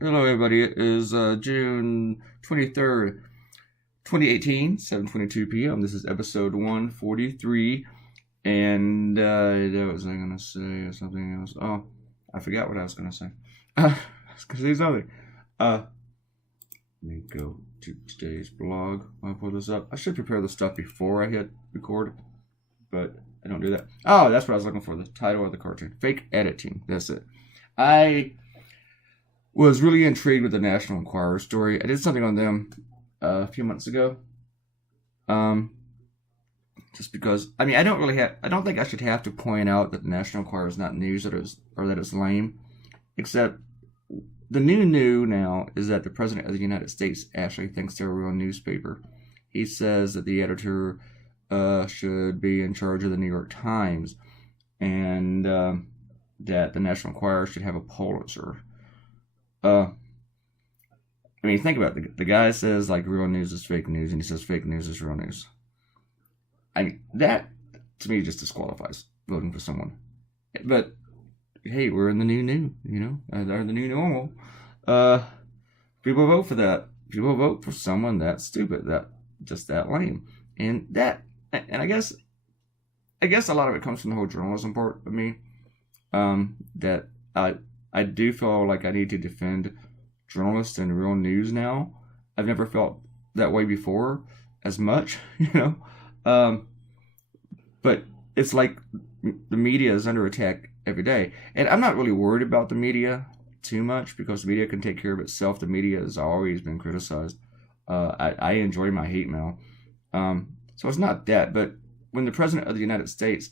Hello, everybody. It is June 23rd, 2018, 7:22 p.m. This is episode 143. And what was I going to say? Something else. Oh, I forgot what I was going to say. I was going to say something. Let me go to today's blog. I'll pull this up. I should prepare the stuff before I hit record, but I don't do that. Oh, that's what I was looking for. The title of the cartoon. Fake editing. That's it. I was really intrigued with the National Enquirer story. I did something on them a few months ago. Just because, I don't think I should have to point out that the National Enquirer is not news or that it's lame. Except, the new now is that the President of the United States actually thinks they're a real newspaper. He says that the editor should be in charge of the New York Times, and that the National Enquirer should have a Pulitzer. Think about it. The guy says, like, real news is fake news, and he says fake news is real news. That, to me, just disqualifies voting for someone. But, hey, we're in the new, they're the new normal. People vote for that. People vote for someone that's stupid, that lame. And I guess a lot of it comes from the whole journalism part of me. That I do feel like I need to defend journalists and real news now. I've never felt that way before as much, but it's like the media is under attack every day. And I'm not really worried about the media too much because the media can take care of itself. The media has always been criticized. I enjoy my hate mail. So it's not that. But when the President of the United States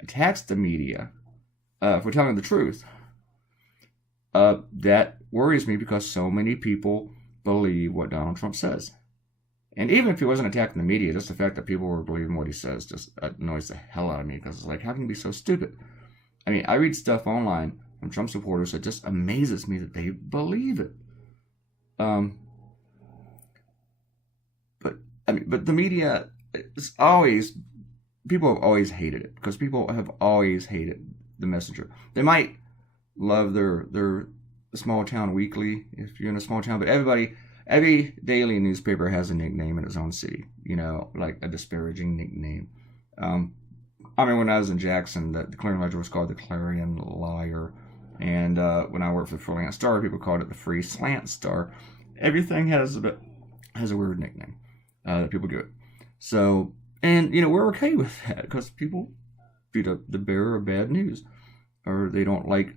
attacks the media for telling the truth, that worries me because so many people believe what Donald Trump says. And even if he wasn't attacking the media, just the fact that people were believing what he says just annoys the hell out of me because it's like, how can you be so stupid? I read stuff online from Trump supporters that just amazes me that they believe it. But the media is always, people have always hated it because people have always hated the messenger. They might love their small town weekly if you're in a small town, but every daily newspaper has a nickname in its own city, like a disparaging nickname. When I was in Jackson, the Clarion Ledger was called the Clarion Liar, and when I worked for the Freelance Star, people called it the Free Slant Star. Everything has a weird nickname that people give it. So, and we're okay with that because people beat up the bearer of bad news, or they don't like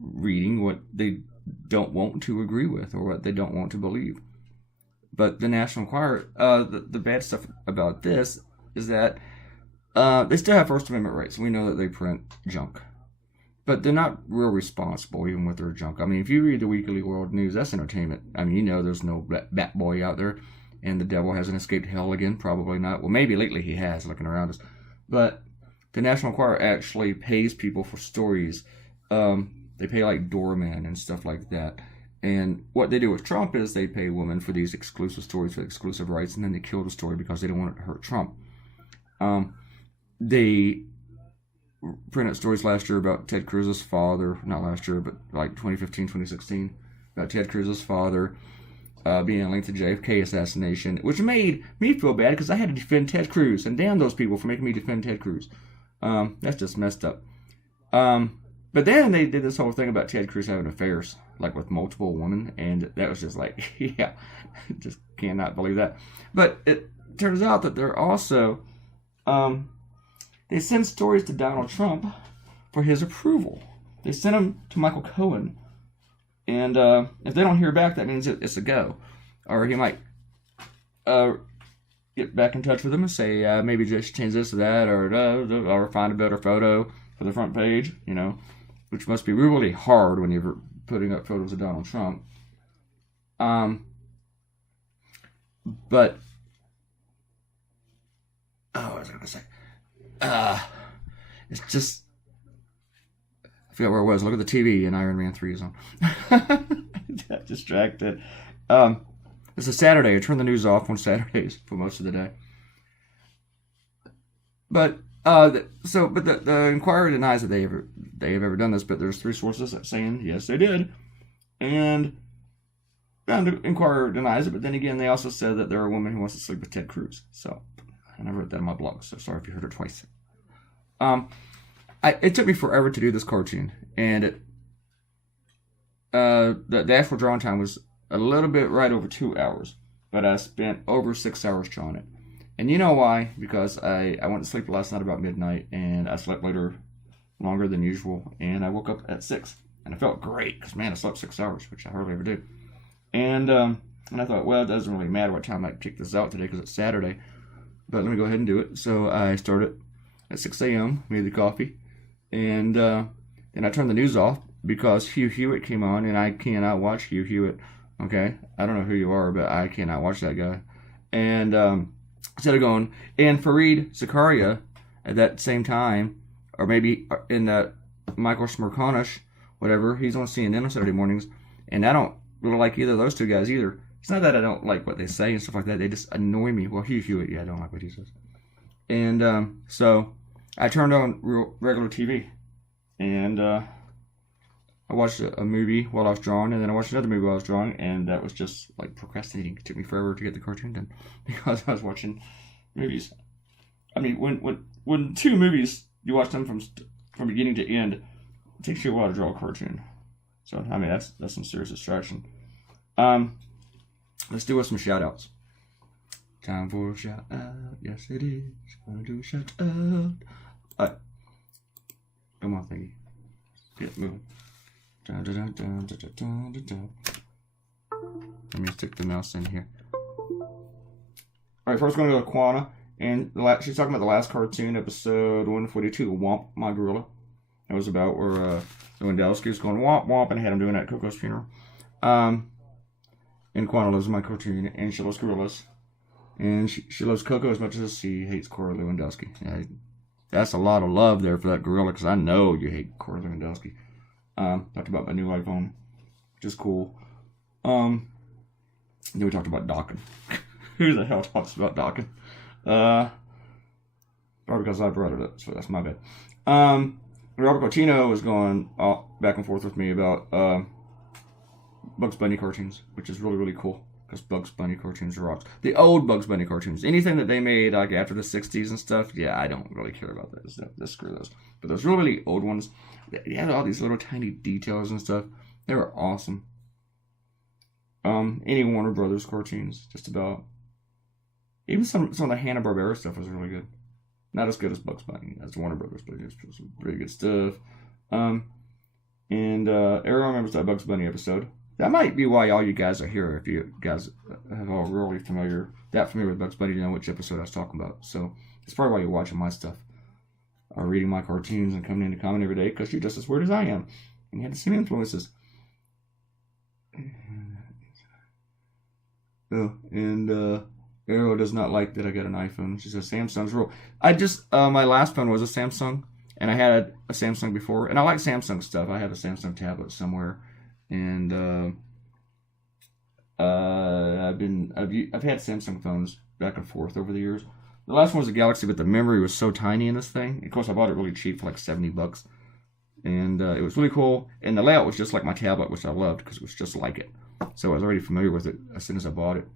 reading what they don't want to agree with or what they don't want to believe. But the National Enquirer, the bad stuff about this is that they still have First Amendment rights. We know that they print junk. But they're not real responsible even with their junk. If you read the Weekly World News, that's entertainment. There's no bat boy out there and the devil hasn't escaped hell again. Probably not. Well, maybe lately he has, looking around us. But the National Enquirer actually pays people for stories. They pay like doormen and stuff like that. And what they do with Trump is they pay women for these exclusive stories with exclusive rights, and then they kill the story because they don't want it to hurt Trump. They printed stories last year about Ted Cruz's father, not last year, but like 2015, 2016, about Ted Cruz's father being linked to JFK assassination, which made me feel bad because I had to defend Ted Cruz, and damn those people for making me defend Ted Cruz. That's just messed up. But then they did this whole thing about Ted Cruz having affairs, like with multiple women, and that was just like, yeah, just cannot believe that. But it turns out that they're also, they send stories to Donald Trump for his approval. They send them to Michael Cohen, and if they don't hear back, that means it's a go. Or he might get back in touch with them and say, maybe just change this or that, or find a better photo for the front page, which must be really hard when you're putting up photos of Donald Trump. But, what was I going to say? It's just, I forgot where it was. Look at the TV and Iron Man 3 is on. Got distracted. It's a Saturday. I turn the news off on Saturdays for most of the day. But But the Enquirer denies that they have ever done this, but there's 3 sources saying yes, they did, and the Enquirer denies it. But then again, they also said that there are a woman who wants to sleep with Ted Cruz. So, and I wrote that in my blog. So sorry if you heard it twice. It took me forever to do this cartoon, and the actual drawing time was a little bit right over 2 hours, but I spent over 6 hours drawing it. And you know why? Because I went to sleep last night about midnight, and I slept longer than usual, and I woke up at 6. And I felt great, because, man, I slept 6 hours, which I hardly ever do. And I thought, well, it doesn't really matter what time I kick this out today, because it's Saturday, but let me go ahead and do it. So I started at 6 a.m., made the coffee, and then I turned the news off, because Hugh Hewitt came on, and I cannot watch Hugh Hewitt, okay? I don't know who you are, but I cannot watch that guy. And instead of going, and Fareed Zakaria at that same time, or maybe in that Michael Smirkanish, whatever, he's on CNN on Saturday mornings, and I don't really like either of those 2 guys either. It's not that I don't like what they say and stuff like that, they just annoy me. Well, Hugh Hewitt, yeah, I don't like what he says. And so I turned on regular TV, and I watched a movie while I was drawing, and then I watched another movie while I was drawing, and that was just like procrastinating. It took me forever to get the cartoon done because I was watching movies. I mean, when 2 movies, you watch them from beginning to end, it takes you a while to draw a cartoon. So, I mean, that's some serious distraction. Let's do some shout-outs. Time for a shout-out. Yes, it is. Gonna do a shout-out. All right. Come on, thingy. Get moving. Let me stick the mouse in here. Alright, first we're going to go to Quana. And she's talking about the last cartoon, episode 142, Womp My Gorilla. It was about where Lewandowski was going womp womp, and I had him doing that at Coco's funeral. And Quana loves my cartoon, and she loves gorillas. And she loves Coco as much as she hates Cora Lewandowski. Yeah, that's a lot of love there for that gorilla, because I know you hate Cora Lewandowski. Talked about my new iPhone, which is cool. Then we talked about docking. Who the hell talks about docking? Probably because I brought it up, so that's my bad. Robert Cotino was going back and forth with me about Bugs Bunny cartoons, which is really, really cool, because Bugs Bunny cartoons rocks. The old Bugs Bunny cartoons, anything that they made like after the 60s and stuff, yeah, I don't really care about that stuff. Just screw those. But those really, really old ones, they had all these little tiny details and stuff. They were awesome. Any Warner Brothers cartoons, just about. Even some of the Hanna-Barbera stuff was really good. Not as good as Bugs Bunny, as Warner Brothers, but it was some pretty good stuff. Arrow remembers that Bugs Bunny episode. That might be why all you guys are here, if you guys are all really familiar with Bugs Bunny to know which episode I was talking about. So it's probably why you're watching my stuff, or reading my cartoons and coming in to comment every day, because you're just as weird as I am. And you had the same influences. Oh, and Arrow does not like that I got an iPhone. She says Samsung's rule. My last phone was a Samsung, and I had a Samsung before, and I like Samsung stuff. I have a Samsung tablet somewhere, and I've had Samsung phones back and forth over the years. The last one was a Galaxy, but the memory was so tiny in this thing. Of course, I bought it really cheap for like $70, and it was really cool. And the layout was just like my tablet, which I loved because it was just like it. So I was already familiar with it as soon as I bought it.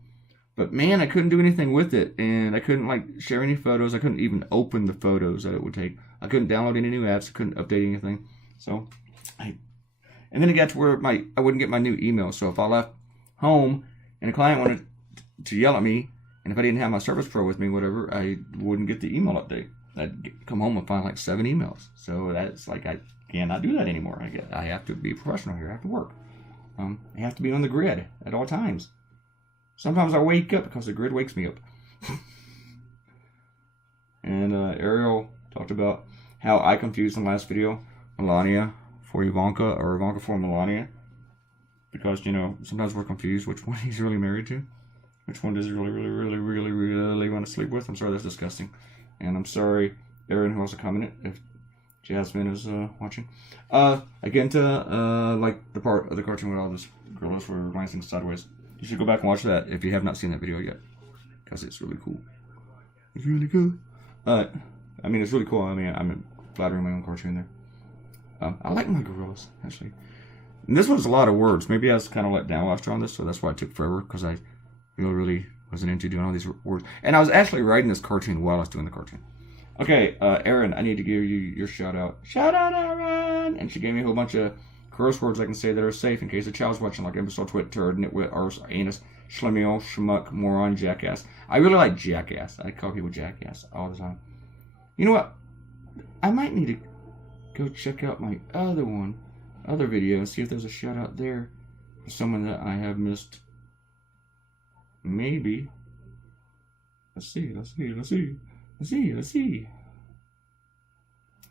But man, I couldn't do anything with it, and I couldn't like share any photos. I couldn't even open the photos that it would take. I couldn't download any new apps. I couldn't update anything. So, and then it got to where I wouldn't get my new email. So if I left home and a client wanted to yell at me, and if I didn't have my Service Pro with me, whatever, I wouldn't get the email update. I'd come home and find like 7 emails. So that's like I cannot do that anymore. I have to be professional here. I have to work. I have to be on the grid at all times. Sometimes I wake up because the grid wakes me up. And Ariel talked about how I confused in the last video Melania for Ivanka, or Ivanka for Melania. Because, sometimes we're confused which one he's really married to. Which one does he really want to sleep with. I'm sorry, that's disgusting. And I'm sorry, Aaron, who also commented, if Jasmine is watching. Again, to like the part of the cartoon where all those gorillas were glancing sideways. You should go back and watch that if you have not seen that video yet, because it's really cool. It's really cool. I mean, it's really cool. I mean, I'm flattering my own cartoon there. I like my gorillas, actually. And this was a lot of words. Maybe I was kind of let down while I was drawing this, so that's why it took forever, because I really wasn't into doing all these words. And I was actually writing this cartoon while I was doing the cartoon. Okay, Erin, I need to give you your shout out. Shout out, Erin! And she gave me a whole bunch of curse words I can say that are safe in case a child's watching, like imbecile, twit, turd, nitwit, arse, anus, schlemiel, schmuck, moron, jackass. I really like jackass. I call people jackass all the time. You know what? I might need to go check out my other video, and see if there's a shout out there for someone that I have missed. Maybe. Let's see.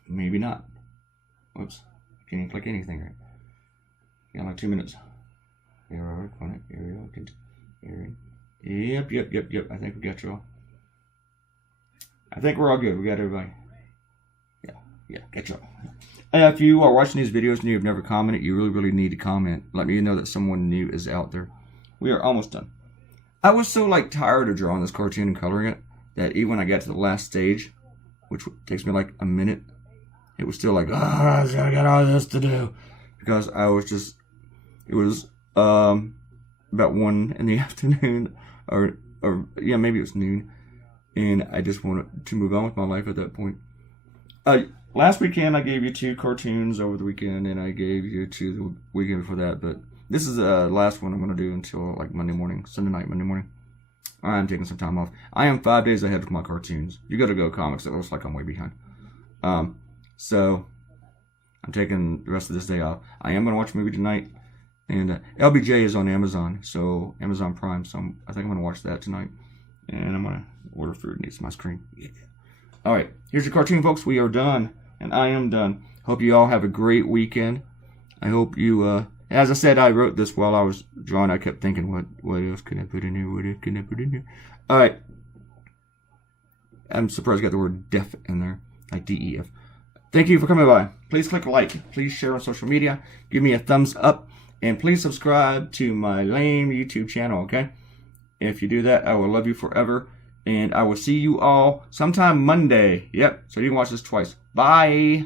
Maybe not. Whoops. I can't even click anything right. Got like 2 minutes. Here we go. Yep. I think we got you all. I think we're all good. We got everybody. Yeah, get you all. If you are watching these videos and you've never commented, you really need to comment. Let me know that someone new is out there. We are almost done. I was so tired of drawing this cartoon and coloring it that even when I got to the last stage, which takes me like a minute, it was still like, I got all this to do, because I was just, it was about 1 in the afternoon, or yeah, maybe it was noon, and I just wanted to move on with my life at that point. Last weekend I gave you 2 cartoons over the weekend, and I gave you 2 the weekend before that, but this is the last one I'm going to do until like Monday morning, Sunday night, Monday morning. I'm taking some time off. I am 5 days ahead with my cartoons. You got to go comics. It looks like I'm way behind. So I'm taking the rest of this day off. I am going to watch a movie tonight, and LBJ is on Amazon, so Amazon Prime. So I think I'm going to watch that tonight, and I'm going to order food and eat some ice cream. Yeah. All right, here's your cartoon, folks. We are done, and I am done. Hope you all have a great weekend. I hope you, as I said, I wrote this while I was drawing. I kept thinking, what else can I put in here? What else can I put in here? All right. I'm surprised I got the word deaf in there, like DEF. Thank you for coming by. Please click like. Please share on social media. Give me a thumbs up. And please subscribe to my lame YouTube channel, okay? If you do that, I will love you forever. And I will see you all sometime Monday. Yep, so you can watch this twice. Bye.